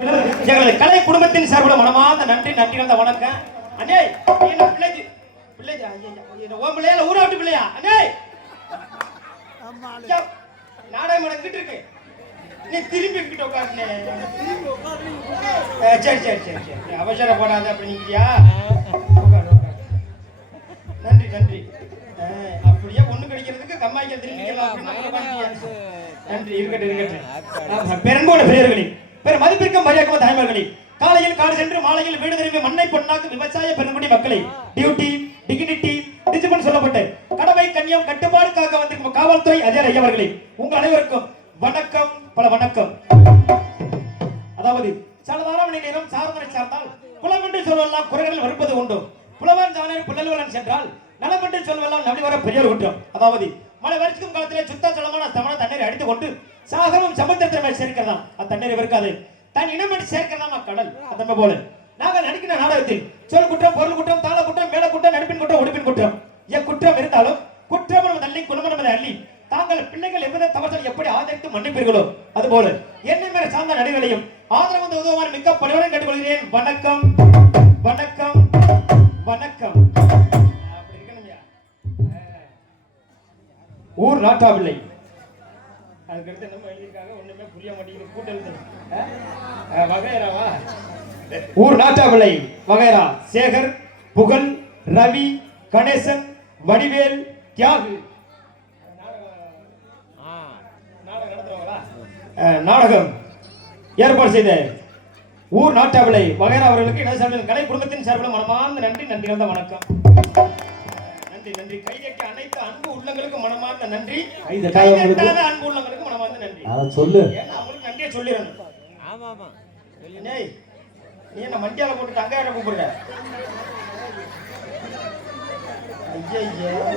எங்களது கலை குடும்பத்தின் சார்பில் மனமார்ந்த நன்றி நன்றி வணக்கம். அண்ணே என்ன பிள்ளைஜி பிள்ளைஜி ஓம் பிள்ளையா ஊராட்டு பிள்ளையா? அண்ணே நாடகம் நடந்துட்டு இருக்கு, நீ திரும்பி கிட்ட உட்காருனே. சரி சரி சரி சரி அவசரப்படாத அப்படிங்கிறியா? நன்றி நன்றி. அப்படியே ஒண்ணு கிடைக்கிறதுக்கு கம்மாய்க்க திரும்பிக்கலாம். நன்றி இருக்கட்டும் இருக்கட்டும். பெரும்போட பெரியர்களே, பெரும் மதிப்பிற்கும் மரியாதைக்கும் தாய்மார்களே, காலையில் காடு சென்று மாலையில் வீடு திரும்பி மண்ணை பொன்னாக்கு விவசாய பெருங்குடி மக்களை டியூட்டி டிகினிட்டி டிசிப்ளின் சொல்லப்பட்டு கடமை கண்ணியம் கட்டுப்பாடு காக்க வந்திருக்கும் காவல்துறை அதிகாரி ஐயவர்களே, உங்கள் அனைவருக்கும் வணக்கம், பல வணக்கம். அதாவது சாதாரண மணி நேரம் சார்ந்தனை சார்ந்தால் குலம் என்று சொல்வெல்லாம் குறைகளில் வருப்பது உண்டு. புலவன் சாணர் புள்ளல்வலன் சென்றால் நலம் என்று சொல்வெல்லாம் நம்பி வர பெரிய குற்றம். அதாவது மழை வரிக்கும் காலத்திலே சுத்த ஜலமான தமிழ தண்ணீரை அடித்துக் கொண்டு சாகரம் சமுத்திரத்தின் மேல் சேர்க்கிறதாம். அத்தண்ணீரை வெறுக்காது தன் இனமடி சேர்க்கிறதாம் அக்கடல். அதன் போல நாங்கள் நடிக்கிற நாடகத்தில் சொல் குற்றம், பொருள் குற்றம், தாள குற்றம், மேல குற்றம், நடிப்பின் குற்றம், உடுப்பின் குற்றம், குற்றம் இருந்தாலும் குற்றம் தள்ளி குடும்பம் அள்ளி தாங்கள் பிள்ளைகள் எவ்வித தவறுகள் எப்படி ஆதரித்து மன்னிப்பீர்களோ அதுபோல என்ன மேல சார்ந்த நடிகளையும் ஆதரவு வந்து உதவுமாறு மிக்க பணிவுடன் கேட்டுக்கொள்கிறேன். வணக்கம் வணக்கம் வணக்கம். அப்படி இருக்கணும்யா. ஊர் நாட்டாவில்லை, அதுக்கடுத்து என்னமோ எழுதியிருக்காங்க, ஒண்ணுமே புரிய மாட்டேங்குது. கூட்டல் வகைராவா? ஊர் நாட்டாவில்லை வகைரா சேகர், புகழ், ரவி, கணேசன், வடிவேல், தியாகு நாடகம் ஏற்பாடு செய்த ஊர் நாட்டாவிலை வகைரா அவர்களுக்கு எனது சார்பில் கலை குடும்பத்தின் சார்பில் மனமார்ந்த நன்றி நன்றிகள் தான் வணக்கம். நன்றி நன்றி. கைதட்ட அனைத்து அன்பு உள்ளங்களுக்கு மனமார்ந்த நன்றி. கைதட்டாத அன்பு உள்ளங்களுக்கு மனமார்ந்த நன்றி. சொல்லு, ஏன்னா அவங்களுக்கு நன்றியை சொல்லிடணும். ஆமா ஆமா. நீ என்ன மண்டியால போட்டு தங்காயிரம் கூப்பிடுற? ஐயா